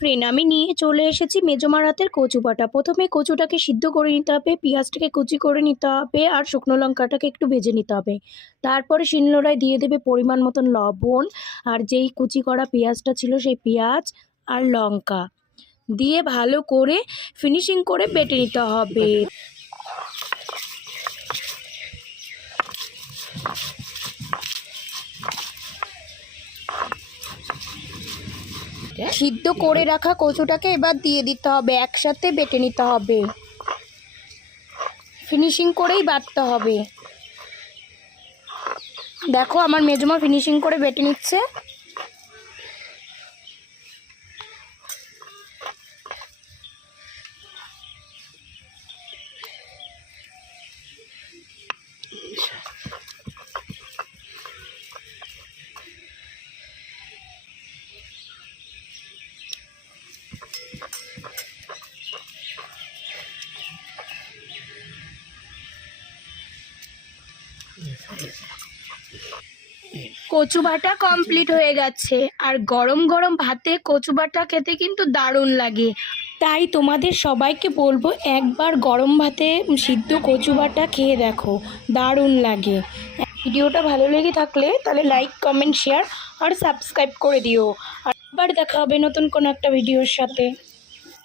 Friend, আমি নিয়ে চলে এসেছি মেজমার হাতের কচু বাটা। প্রথমে কচুটাকে সিদ্ধ করে নিতে হবে, পেঁয়াজটাকে কুচি করে নিতে হবে, আর শুকনো লঙ্কাটাকে একটু ভেজে নিতে হবে। তারপরে শিলনোড়ায় দিয়ে দেবে পরিমাণ মতন লবণ, আর যেই কুচি করা পেঁয়াজটা ছিল সেই পেঁয়াজ আর লঙ্কা দিয়ে ভালো করে ফিনিশিং করে বেটে নিতে হবে। সিদ্ধ করে রাখা কচুটাকে এবার দিয়ে দিতে হবে, একসাথে বেটে নিতে হবে, ফিনিশিং করেই বাটতে হবে। দেখো আমার মেজমা ফিনিশিং করে বেটে নিচ্ছে। কচু বাটা কমপ্লিট হয়ে গেছে, আর গরম গরম ভাতে কচু বাটা খেতে কিন্তু দারুণ লাগে। তাই তোমাদের সবাইকে বলবো একবার গরম ভাতে সিদ্ধ কচু বাটা খেয়ে দেখো, দারুণ লাগে। ভিডিওটা ভালো লেগে থাকলে তাহলে লাইক, কমেন্ট, শেয়ার আর সাবস্ক্রাইব করে দিও। আর আবার দেখা হবে নতুন কোনো একটা ভিডিওর সাথে।